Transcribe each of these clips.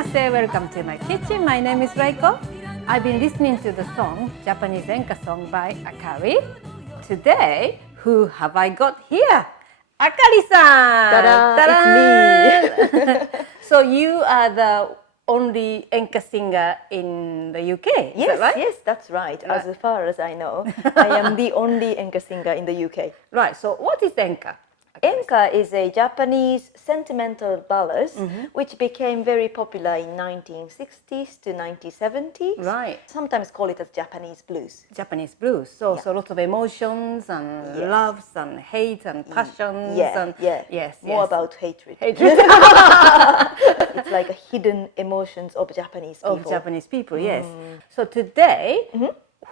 Itadakimasu. Welcome to my kitchen. My name is Reiko. I've been listening to the song, Japanese Enka song by Akari. Today, who have I got here? Akari-san! Ta-da! It's me! So you are the only Enka singer in the UK, is that right? Yes, that's right. As far as I know, I am the only Enka singer in the UK. Right, so what is Enka? Enka is a Japanese sentimental ballad which became very popular in 1960s to 1970s. Right. Sometimes call it as Japanese blues. Japanese blues. So lots of emotions and loves and hate and passions. Yes. More about hatred. Hatred. It's like a hidden emotions of Japanese people. Of Japanese people, yes. So today,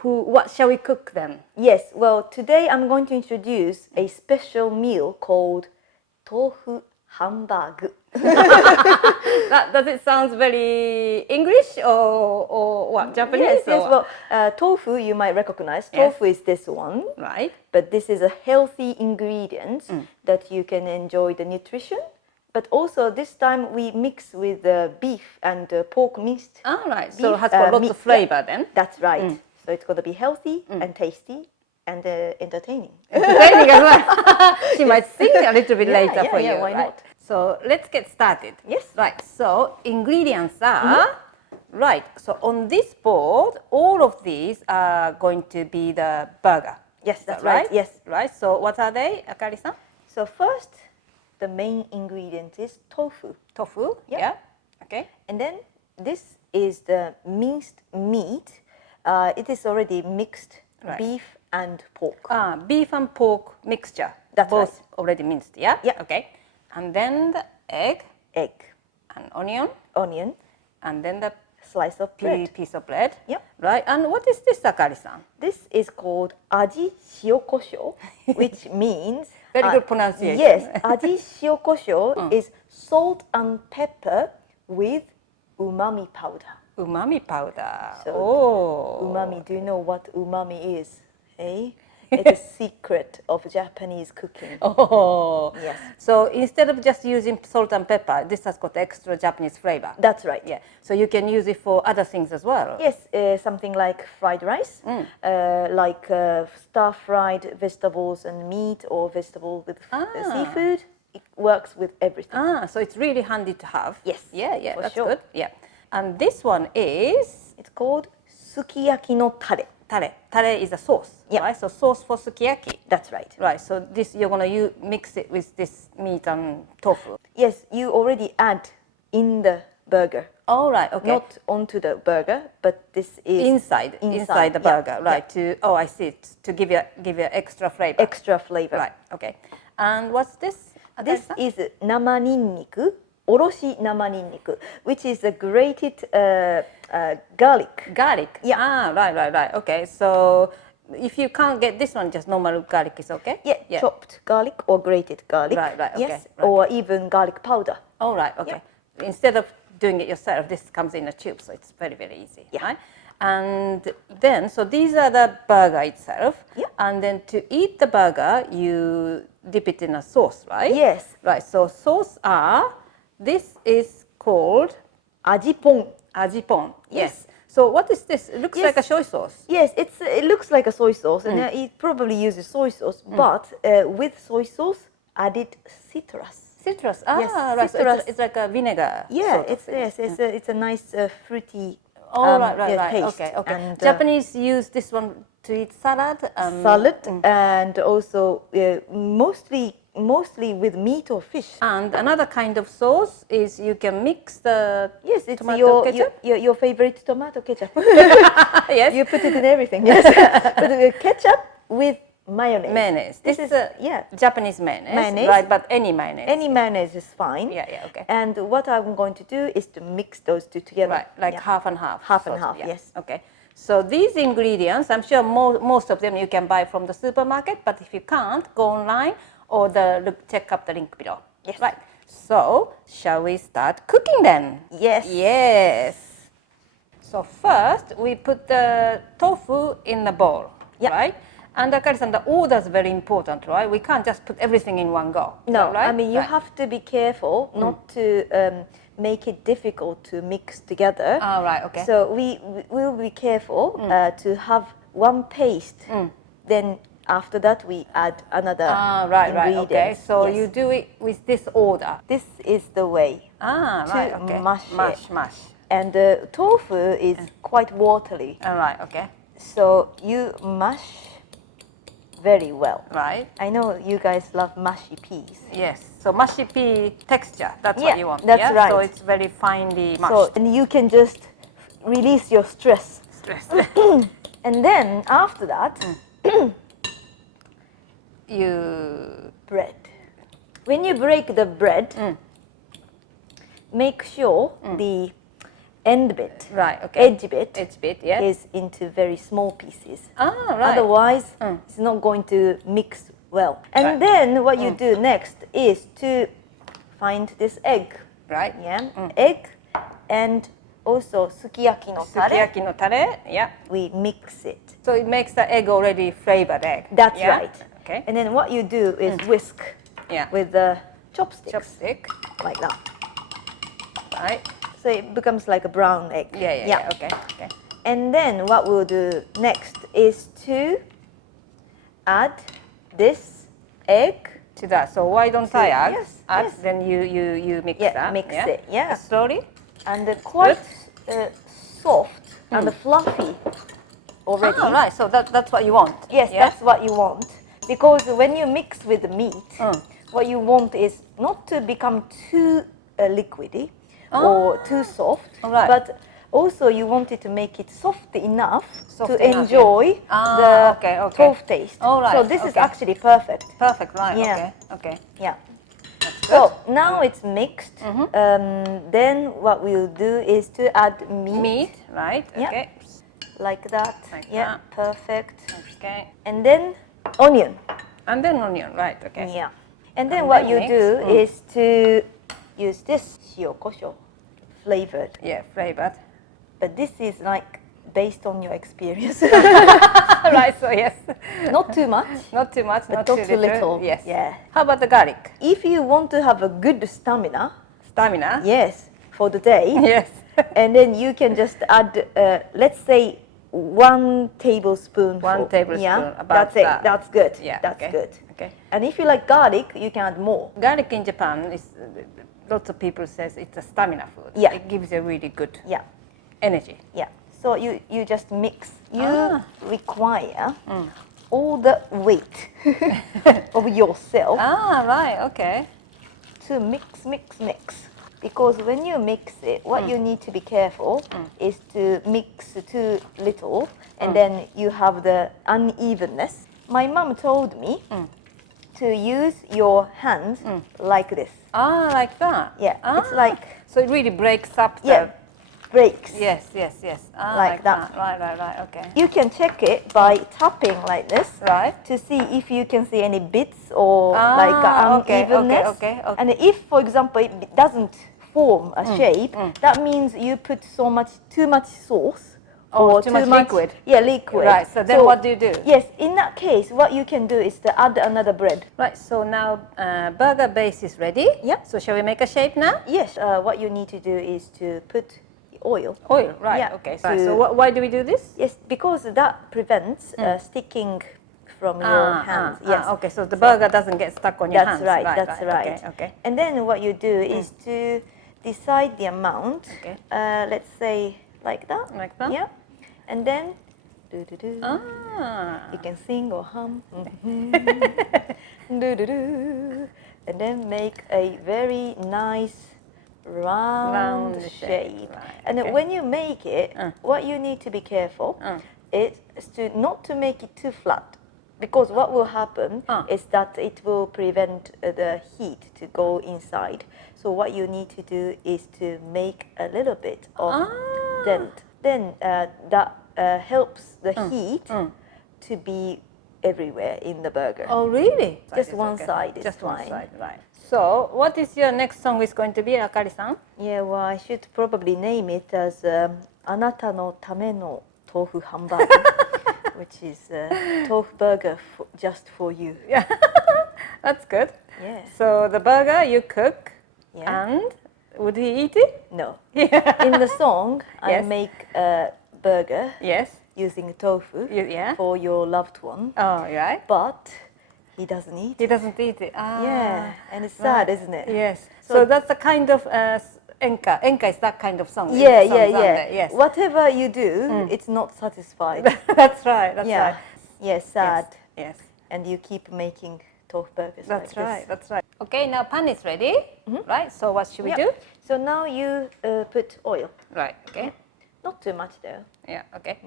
what shall we cook then? Yes, well, today I'm going to introduce a special meal called tofu hamburger. Does it sound very English or what, Japanese? Yes. Well, tofu you might recognize. Tofu is this one. Right. But this is a healthy ingredient that you can enjoy the nutrition. But also this time we mix with beef and pork minced. All right, so it has got lots of flavor then. That's right. So it's going to be healthy and tasty and entertaining. Entertaining as well. She might sing a little bit later for you. Yeah, why not? So let's get started. Yes. Right, so ingredients are, right, so on this board, all of these are going to be the burger. Yes, that's right. Yes. Right, so what are they, Akari-san? So first, the main ingredient is tofu. Tofu, yeah. Okay. And then this is the minced meat. It is already mixed beef and pork. Beef and pork mixture. That's both already minced, yeah? Yeah. Okay. And then the egg. Egg. And onion. Onion. And then the slice of bread. Piece of bread. Yep. Right. And what is this, Akari-san? This is called aji shio kosho, which means... Very good pronunciation. Yes. Aji shio kosho is salt and pepper with umami powder. Umami powder. So, umami, do you know what umami is? Eh? It's a secret of Japanese cooking. Oh. Yes. So instead of just using salt and pepper, this has got extra Japanese flavor. That's right. Yeah. So you can use it for other things as well. Yes, something like fried rice, like stir-fried vegetables and meat or vegetable with seafood. It works with everything. So it's really handy to have. Yes. Yeah, for that's sure. good. Yeah. And this one is? It's called sukiyaki no tare. Tare. Tare is a sauce, right? So sauce for sukiyaki. That's right. Right, so this you're going to mix it with this meat and tofu. Yes, you already add in the burger. Oh, right, okay. Not onto the burger, but this is inside the burger, right? To I see, to give you extra flavor. Extra flavor. Right, okay. And what's this? This is nama ninniku, oroshi nama ninniku, which is a grated garlic. Garlic? Yeah. Right. Okay, so if you can't get this one, just normal garlic is okay? Yeah. Chopped garlic or grated garlic. Right, okay. Yes, right. or even garlic powder. Oh, right, okay. Yeah. Instead of doing it yourself, this comes in a tube, so it's very, very easy. Yeah. Right? And then, so these are the burger itself. Yeah. And then to eat the burger, you dip it in a sauce, right? Yes. Right, so sauce this is called? Ajipon. Ajipon, yes. So what is this? It looks like a soy sauce. Yes, it looks like a soy sauce, and it probably uses soy sauce, but with soy sauce, added citrus. Citrus, yes, right. Citrus. So it's like a vinegar. Yeah, it's a nice fruity taste. Okay. And, Japanese use this one to eat salad. And also mostly with meat or fish. And another kind of sauce is you can mix the tomato ketchup. Your favorite tomato ketchup. Yes. You put it in everything. Yes. But ketchup with mayonnaise. Mayonnaise. This is Japanese mayonnaise. Mayonnaise. Right, but any mayonnaise. Any mayonnaise is fine. Yeah, okay. And what I'm going to do is to mix those two together. Right, like half and half. Half and half, yes. Okay. So these ingredients, I'm sure most of them you can buy from the supermarket, but if you can't, go online or check up the link below. Yes. Right. So, shall we start cooking then? Yes. So first, we put the tofu in the bowl, right? And Akari-san, the order is very important, right? We can't just put everything in one go. No, right? I mean, you have to be careful not to make it difficult to mix together. Ah, right, okay. So we will be careful to have one paste. Then after that we add another right, ingredient. okay. So Yes. you do it with this order. This is the way Right, to okay. mash it. Mash. And the tofu is quite watery. All right, okay. So you mash very well. Right. I know you guys love mushy peas. Yes. So mushy pea texture, that's Yeah, what you want. that's yeah? right. So it's very finely mashed. So and you can just release your stress. And then after that, you bread. When you break the bread, make sure the end bit, right, okay. edge bit, yes. is into very small pieces. Right. Otherwise, it's not going to mix well. And then what you do next is to find this egg. Right. Yeah, egg and also sukiyaki no tare. Sukiyaki no tare, yeah. We mix it. So it makes the egg already flavored egg. That's yeah? right. Okay. And then what you do is whisk with the chopsticks. Chopstick. Like that. Right. So it becomes like a brown egg. Yeah. Okay. And then what we'll do next is to add this egg To that. So why don't I add? yes, Add, yes. then you mix Yeah, that. mix it, yeah. Slowly. and quite soft and fluffy already. Right. So that's what you want. Yes, yeah? that's what you want. Because when you mix with the meat, what you want is not to become too liquidy or too soft, Right. but also you want it to make it soft enough Soft to enough, enjoy the okay. tofu taste. All right, So this is okay. actually perfect. Perfect. Right. Yeah. Okay. Yeah. That's good. So now it's mixed. Then what we'll do is to add Meat. Right. Yeah. Okay. like that. Like yeah, that. perfect. Okay. And then onion. And then onion. Right. Okay. Yeah. And then And what then you mix. do is to use this shio kosho flavored. Yeah. Flavored. But this is like based on your experience. Right. So yes. Not too much. Not too much. But not not too too little. Yes. Yeah. How about the garlic? If you want to have a good stamina, Stamina. yes, for the day, Yes. and then you can just add, let's say, 1 tablespoon. 1 tablespoon, Yeah, about that's that. it. That's good. Yeah. That's okay. good. Okay. And if you like garlic, you can add more. Garlic in Japan is lots of people says it's a stamina food. Yeah. It gives a really good Yeah, energy. yeah. So you just mix. You require all the weight of yourself Right. Okay. to mix. Because when you mix it, what you need to be careful is to mix too little, and then you have the unevenness. My mom told me to use your hands like this. Like that. Yeah, it's like so it really breaks up the. breaks. Yes. Like that. Right. Okay. You can check it by tapping like this. Right. To see if you can see any bits or like unevenness. Okay. And if, for example, it doesn't form a shape, that means you put too much sauce or too much liquid. Yeah, liquid. Right. So then what do you do? Yes, in that case, what you can do is to add another bread. Right. So now burger base is ready. Yep. So shall we make a shape now? Yes. What you need to do is to put the oil. Oil. Right. Yeah, Okay. to- So why do we do this? Yes, because that prevents sticking from your hands. Yes. Okay, so the burger doesn't get stuck on your That's hands. right. That's right. Okay. And then what you do is to decide the amount. Okay. Let's say like that. Like that? Yeah. And then do-do-do. You can sing or hum. Do-do-do. And then make a very nice round shape. Right, And okay. when you make it, what you need to be careful is to not to make it too flat. Because what will happen is that it will prevent the heat to go inside. So what you need to do is to make a little bit of dent. Then that helps the heat to be everywhere in the burger. Oh, really? Just one side is Just one fine. side, right. So, what is your next song is going to be, Akari-san? Yeah, well, I should probably name it as あなたのための豆腐ハンバーグ which is tofu burger just for you. Yeah, that's good. Yeah. So the burger you cook Yeah. and Would he eat it? No. Yeah. In the song, I Yes. make a burger Yes. using tofu Yeah. for your loved one, Oh, right. but he doesn't eat He it. doesn't eat it. Ah. Yeah, and it's sad, right. isn't it? Yes. So- So that's the kind of Enka. Enka is that kind of song. Yeah, songs, yeah, aren't yeah. they? Yes. Whatever you do, it's not satisfied. That's right. That's yeah. right. Yeah, sad. Yes. And you keep making tofu burgers That's like right. this. That's right. Okay, now pan is ready. Right. So what should we Yeah. do? So now you put oil. Right. Okay. Not too much though. Yeah. Okay.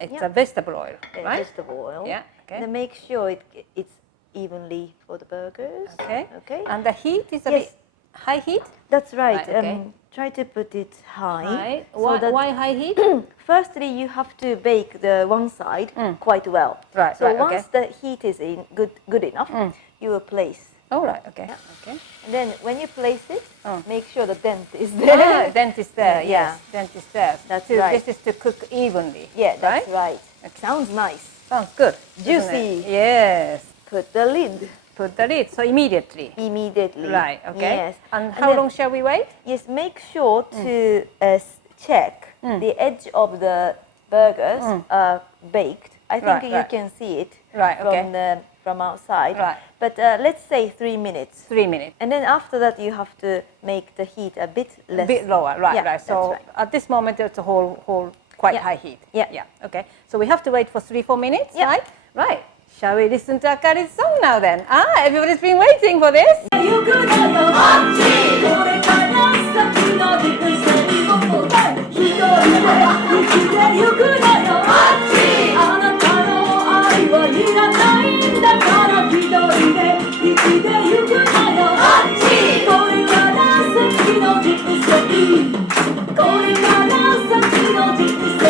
It's yeah. a vegetable oil, right? Vegetable oil. Yeah. Okay. Then make sure it's evenly for the burgers. Okay. Okay. And the heat is a Yes. bit high heat. That's right. Right, okay. Try to put it high. High. So Why, that why high heat? firstly, you have to bake the one side quite well. Right, So right, once the heat is in good enough, you will place. Oh, right. Okay. Okay. And then when you place it, make sure the dent is Ah, there. dent is there. Yeah. Yes. Dent is there. That's So right. This is to cook evenly. Yeah, that's right. right. Sounds nice. Sounds good. doesn't Juicy. it? Yes. Put the lid Put the lid. So immediately. immediately. Right. Okay. Yes. And how then- long shall we wait? Yes, make sure to check the edge of the burgers are baked. I think Right, you right. can see it Right, okay. from outside. Right. But let's say 3 minutes. 3 minutes. And then after that, you have to make the heat a bit A less. bit lower. Right. Yeah, right. So that's right. at this moment, it's a whole quite Yeah. high heat. Yeah. Yeah. Okay. So we have to wait for 3-4 minutes. Yeah. Right. Right. Shall we listen to Akari's song now then? Ah, everybody's been waiting for this. 行くなよあっちこれから先の人生を一人で生きてゆくなよあっちあなたの愛はいらないんだから一人で生きてゆくなよあっちこれから先の人生これから先の人生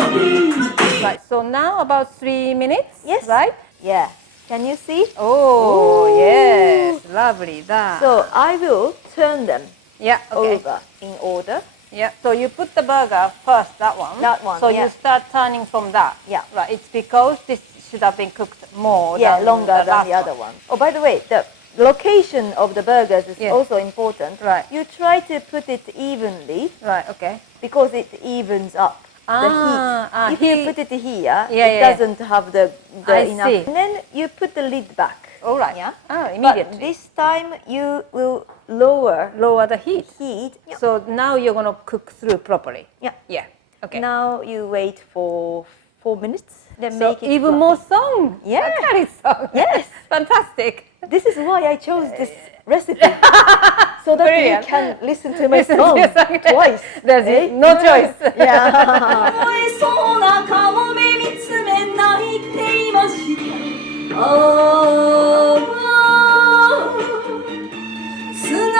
Right. So now about 3 minutes. Yes. Right. Yeah. Can you see? Oh, yes. Lovely. That. So I will turn them yeah. Okay. over in order. Yeah. So you put the burger first, that one. That one, So yeah. you start turning from that. Yeah. Right. It's because this should have been cooked more. Yeah, than longer than last the other one. Oh, by the way, the location of the burgers is Yes. also important. Right. You try to put it evenly Right. Okay. because it evens up the heat. If you put it here, Yeah, it yeah. doesn't have the I enough. see. And then you put the lid back. All right. Yeah. Oh, But immediately. this time you will lower Lower the heat. heat. So now you're gonna cook through properly. Yeah. Yeah. Okay. Now you wait for 4 minutes. Then So make it even fluffy. more song. Yeah. Akari's song. Yes. Fantastic. This is why I chose this recipe. So that Brilliant. you can listen to my Listen to song your song. twice. There's Eh? no choice. Yeah. 燃えそうな顔目見つめ泣いていましたああ津軽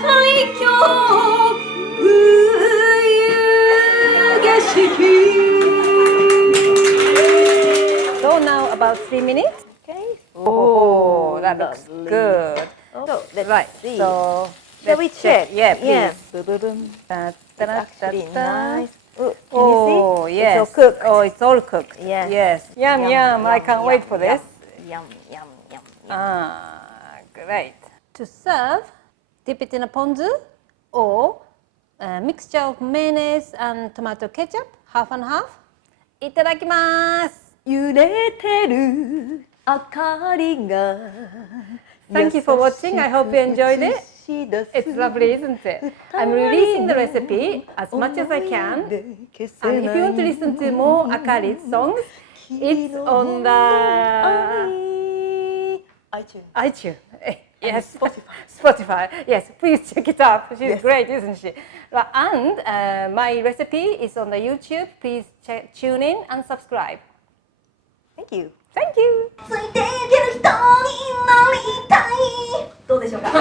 海峡冬景色 So now about 3 minutes. Okay. Oh, that looks lovely. good. So let's Right. see. So Shall we let's check? Yeah, please. Yeah. Boom, boom, boom. Da, It's da, da, actually da. nice. Oh, can Oh, you see? yes. It's all cooked. Oh, it's all cooked. Yes. Yes. Yum, yum. I can't wait for this. Yum, yum, yum. Ah, great. To serve, dip it in a ponzu or a mixture of mayonnaise and tomato ketchup, half and half. Itadakimasu. 揺れてる明かりが Thank you for watching. I hope you enjoyed it. It's lovely, isn't it? I'm releasing the recipe as much as I can. And if you want to listen to more Akari's songs, it's on the iTunes. Yes, Spotify. Yes, please check it out. She's great, isn't she? And my recipe is on the YouTube. Please tune in and subscribe. Thank you. Thank you. ついていける人になりたいどうでしょうか